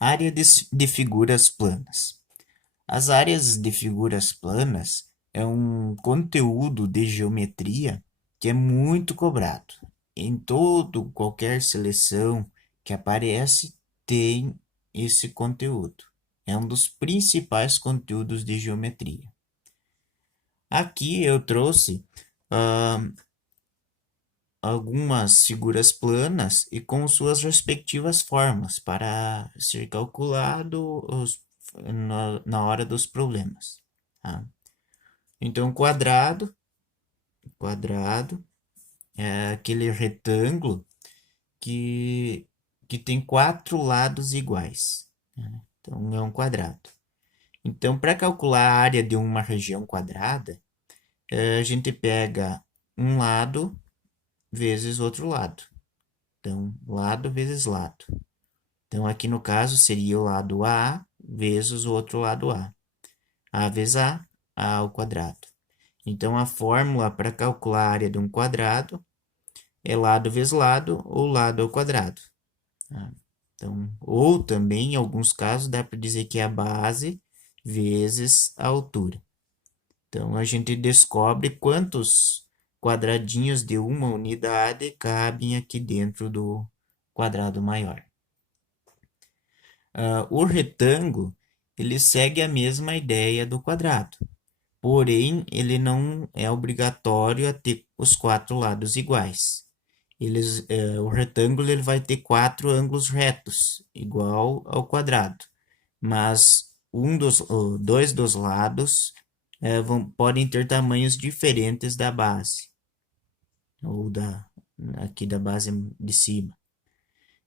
Área de figuras planas. As áreas de figuras planas é um conteúdo de geometria que é muito cobrado. Em qualquer seleção que aparece, tem esse conteúdo. É um dos principais conteúdos de geometria. Aqui eu trouxe ah, algumas figuras planas e com suas respectivas formas para ser calculado na hora dos problemas. Tá? Então, quadrado é aquele retângulo que, que tem quatro lados iguais. Né? Então, é um quadrado. Então, para calcular a área de uma região quadrada, a gente pega um lado vezes outro lado. Então, lado vezes lado. Então, aqui no caso seria o lado A vezes o outro lado A. A vezes A ao quadrado. Então, a fórmula para calcular a área de um quadrado é lado vezes lado ou lado ao quadrado. Tá? Então, ou também, em alguns casos, dá para dizer que é a base vezes a altura. Então, a gente descobre quantos quadradinhos de uma unidade cabem aqui dentro do quadrado maior. O retângulo, ele segue a mesma ideia do quadrado, porém, ele não é obrigatório a ter os quatro lados iguais. O retângulo ele vai ter quatro ângulos retos, igual ao quadrado, mas dois dos lados podem ter tamanhos diferentes da base, ou aqui da base de cima.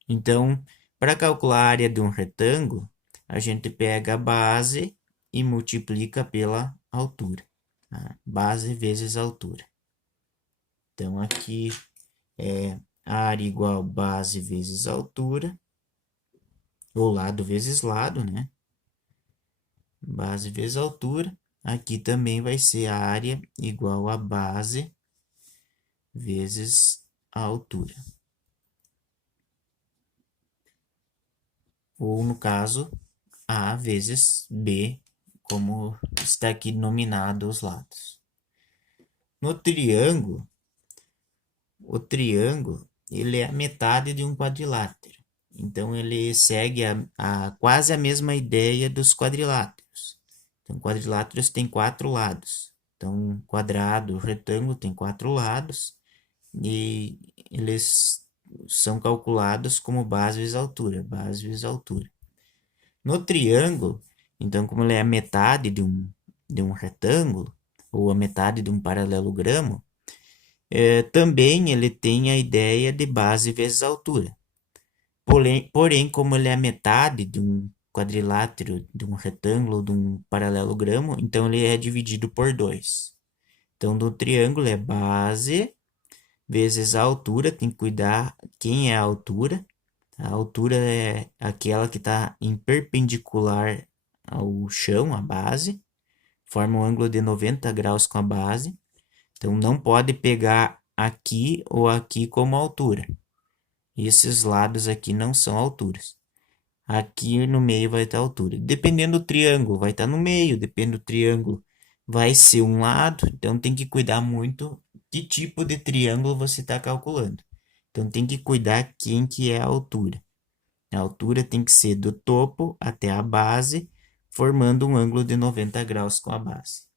Então, para calcular a área de um retângulo, a gente pega a base e multiplica pela altura. Tá? Base vezes altura. Então, aqui é a área igual a base vezes altura, ou lado vezes lado, né? Base vezes altura. Aqui também vai ser a área igual a base vezes a altura. Ou, no caso, A vezes B, como está aqui nominado os lados. No triângulo, o triângulo ele é a metade de um quadrilátero. Então, ele segue quase a mesma ideia dos quadriláteros. Então, quadriláteros têm quatro lados. Então, quadrado, retângulo tem quatro lados e eles são calculados como base vezes altura, base vezes altura. No triângulo, então, como ele é a metade de um retângulo, ou a metade de um paralelogramo, também ele tem a ideia de base vezes altura. Porém, como ele é a metade de um quadrilátero, de um retângulo, de um paralelogramo, então ele é dividido por dois. Então, do triângulo é base vezes a altura, tem que cuidar quem é a altura. A altura é aquela que está em perpendicular ao chão, a base, forma um ângulo de 90 graus com a base. Então, não pode pegar aqui ou aqui como altura. Esses lados aqui não são alturas. Aqui no meio vai estar a altura. Dependendo do triângulo, vai estar no meio. Dependendo do triângulo, vai ser um lado. Então, tem que cuidar muito que tipo de triângulo você está calculando. Então, tem que cuidar quem que é a altura. A altura tem que ser do topo até a base, formando um ângulo de 90 graus com a base.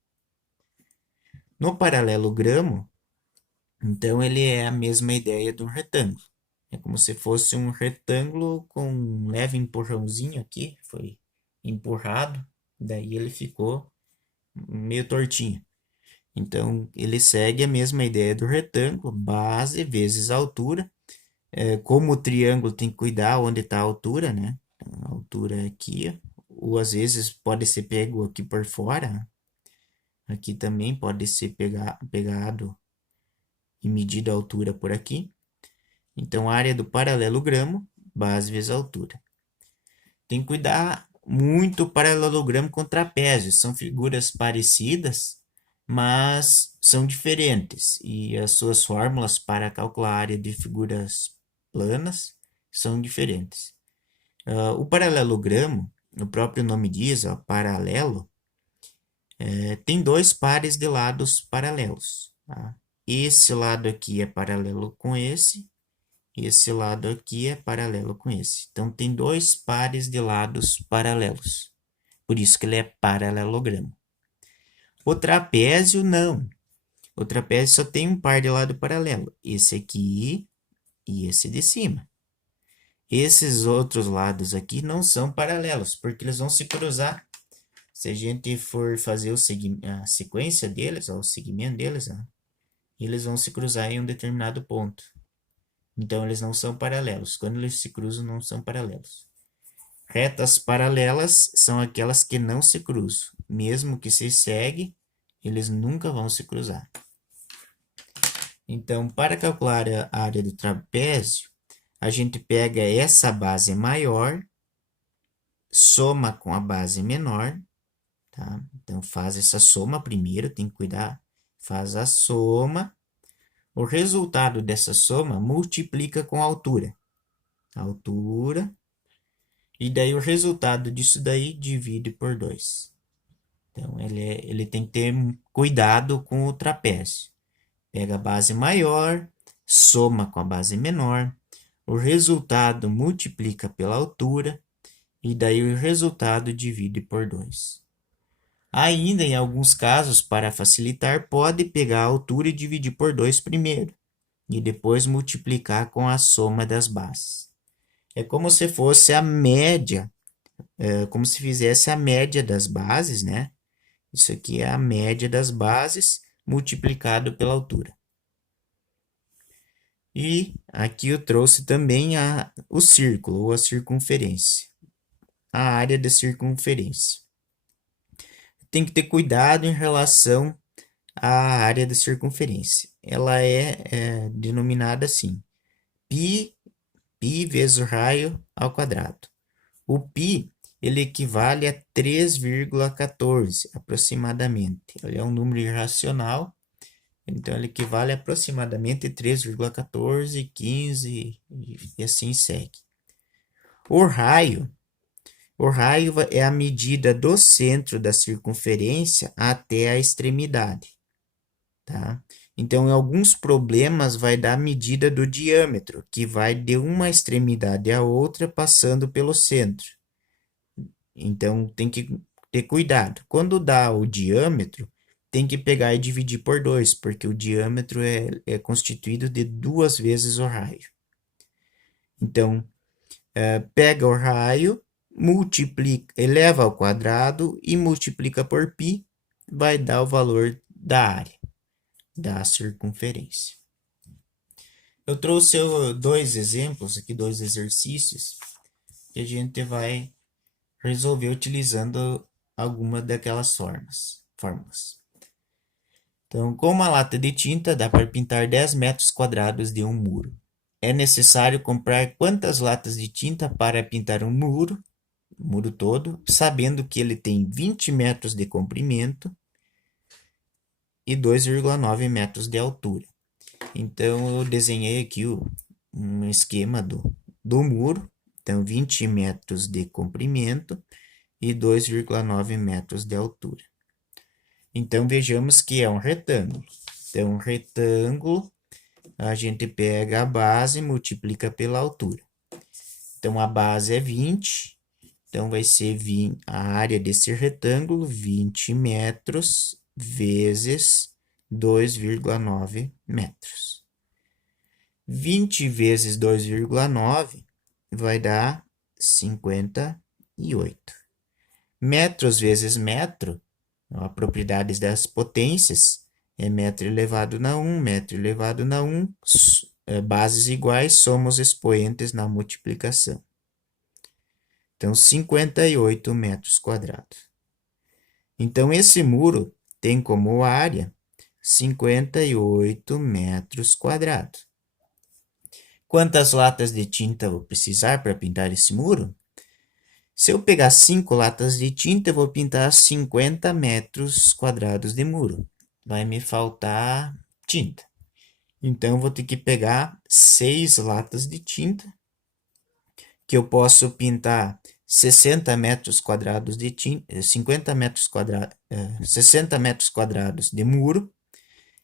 No paralelogramo, então ele é a mesma ideia de um retângulo. É como se fosse um retângulo com um leve empurrãozinho aqui, foi empurrado, daí ele ficou meio tortinho. Então ele segue a mesma ideia do retângulo, base vezes altura. Como o triângulo tem que cuidar onde está a altura, né? A altura é aqui, ou às vezes pode ser pego aqui por fora. Aqui também pode ser pegado e medido a altura por aqui. Então, a área do paralelogramo, base vezes altura. Tem que cuidar muito o paralelogramo com trapézio. São figuras parecidas, mas são diferentes. E as suas fórmulas para calcular a área de figuras planas são diferentes. O paralelogramo, o próprio nome diz, ó, paralelo, tem dois pares de lados paralelos. Tá? Esse lado aqui é paralelo com esse lado aqui é paralelo com esse. Então, tem dois pares de lados paralelos. Por isso que ele é paralelogramo. O trapézio, não. O trapézio só tem um par de lado paralelo. Esse aqui e esse de cima. Esses outros lados aqui não são paralelos, porque eles vão se cruzar. Se a gente for fazer a sequência deles, ó, o segmento deles, ó, eles vão se cruzar em um determinado ponto. Então, eles não são paralelos. Quando eles se cruzam, não são paralelos. Retas paralelas são aquelas que não se cruzam. Mesmo que se segue, eles nunca vão se cruzar. Então, para calcular a área do trapézio, a gente pega essa base maior, soma com a base menor, tá? Então, faz essa soma primeiro, tem que cuidar. Faz a soma. O resultado dessa soma multiplica com a altura. A altura. E daí o resultado disso daí divide por 2. Então, ele tem que ter cuidado com o trapézio. Pega a base maior, soma com a base menor, o resultado multiplica pela altura, e daí o resultado divide por 2. Ainda em alguns casos, para facilitar, pode pegar a altura e dividir por 2 primeiro, e depois multiplicar com a soma das bases. É como se fosse a média, como se fizesse a média das bases, né? Isso aqui é a média das bases multiplicado pela altura. E aqui eu trouxe também o círculo, ou a circunferência. A área da circunferência. Tem que ter cuidado em relação à área da circunferência. Ela é denominada assim, π vezes o raio ao quadrado. O π, ele equivale a 3,14 aproximadamente. Ele é um número irracional, então ele equivale a aproximadamente 3,14, 15 e assim segue. O raio é a medida do centro da circunferência até a extremidade, tá? Então, em alguns problemas vai dar a medida do diâmetro, que vai de uma extremidade à outra passando pelo centro. Então, tem que ter cuidado. Quando dá o diâmetro, tem que pegar e dividir por 2, porque o diâmetro é constituído de 2 vezes o raio. Então, pega o raio, multiplica, eleva ao quadrado e multiplica por π, vai dar o valor da área, da circunferência. Eu trouxe dois exemplos aqui, dois exercícios, que a gente vai resolver utilizando alguma daquelas fórmulas. Então, com uma lata de tinta, dá para pintar 10 metros quadrados de um muro. É necessário comprar quantas latas de tinta para pintar um muro todo, sabendo que ele tem 20 metros de comprimento e 2,9 metros de altura. Então, eu desenhei aqui um esquema do muro. Então, 20 metros de comprimento e 2,9 metros de altura. Então, vejamos que é um retângulo. Então, um retângulo, a gente pega a base e multiplica pela altura. Então, a base é 20. Então, vai ser a área desse retângulo, 20 metros vezes 2,9 metros. 20 vezes 2,9 vai dar 58. Metros vezes metro, a propriedades das potências, é metro elevado na 1, metro elevado na 1, bases iguais, somos expoentes na multiplicação. Então, 58 metros quadrados. Então, esse muro tem como área 58 metros quadrados. Quantas latas de tinta eu vou precisar para pintar esse muro? Se eu pegar 5 latas de tinta, eu vou pintar 50 metros quadrados de muro. Vai me faltar tinta. Então, eu vou ter que pegar 6 latas de tinta que eu posso pintar 60 metros quadrados de tinta, 50 metros quadrados, 60 metros quadrados de muro,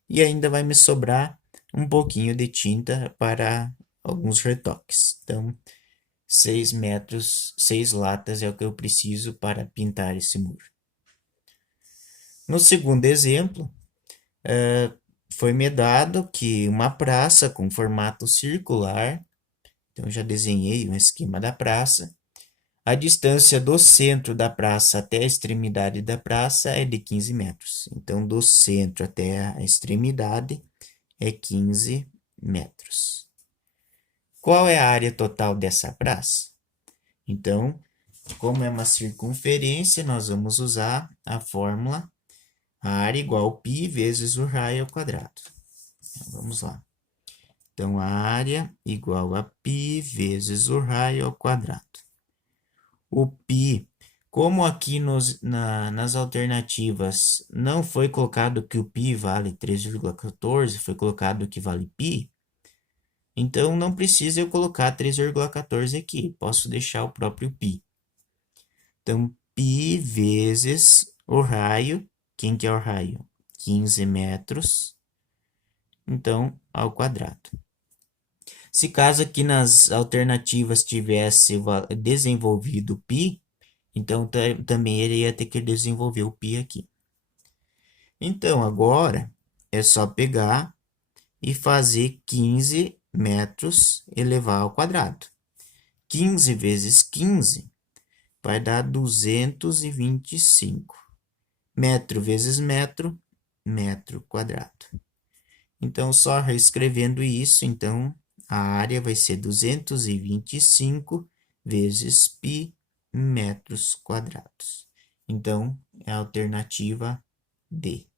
e ainda vai me sobrar um pouquinho de tinta para alguns retoques. Então, 6 metros, 6 latas é o que eu preciso para pintar esse muro. No segundo exemplo, foi-me dado que uma praça com formato circular, então já desenhei um esquema da praça. A distância do centro da praça até a extremidade da praça é de 15 metros. Então, do centro até a extremidade é 15 metros. Qual é a área total dessa praça? Então, como é uma circunferência, nós vamos usar a fórmula a área igual π vezes o raio ao quadrado. Então, vamos lá. Então, a área igual a π vezes o raio ao quadrado. O π, como aqui nas alternativas não foi colocado que o π vale 3,14, foi colocado que vale π, então não precisa eu colocar 3,14 aqui, posso deixar o próprio π. Então, π vezes o raio, quem que é o raio? 15 metros, então, ao quadrado. Se caso aqui nas alternativas tivesse desenvolvido π, então também ele ia ter que desenvolver o π aqui. Então, agora é só pegar e fazer 15 metros elevar ao quadrado. 15 vezes 15 vai dar 225. Metro vezes metro, metro quadrado. Então, só reescrevendo isso, então, a área vai ser 225 vezes π metros quadrados. Então, é a alternativa D.